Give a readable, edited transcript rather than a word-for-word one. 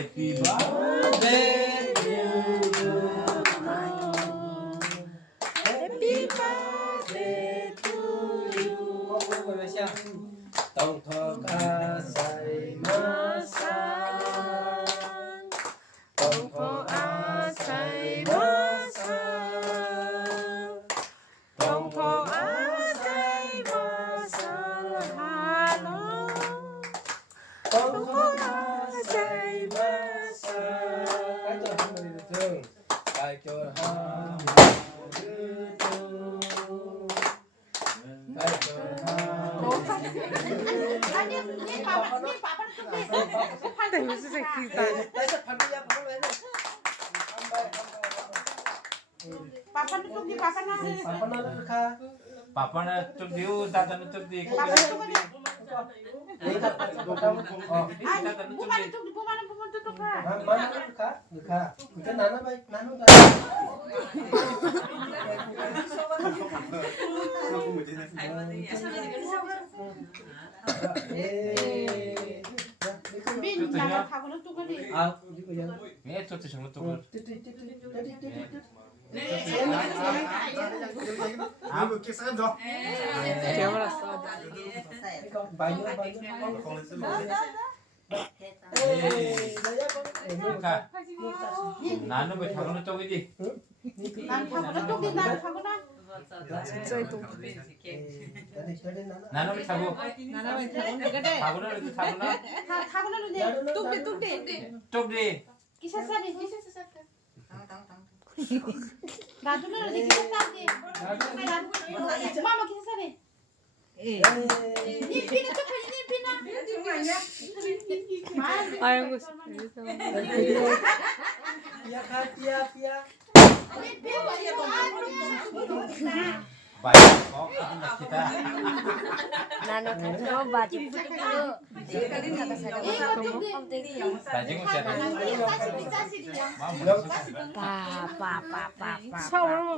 Happy birthday to you. Happy birthday to you. Tổng thọ ca say ma san. Tổng thọ ca say ma san. Tổng thọ ca say ma san hà nội. Tổng thọ ca say ma san. Cái cho hai người thương. Cái cho hai Papa chúc điếu, Tata chúc đi, cô bé chúc đi. Nghe tôi chẳng có 이렇게 싸줘. 개발았어. 나는 왜 작은 쪽이지? 진짜 또. 나는 왜 차고? 작은을 이렇게 차구나? 쪽지. 아이고 Baik, kok kita. Nano kan baju putih dulu. Baju siapa? Pa. 서울 뭐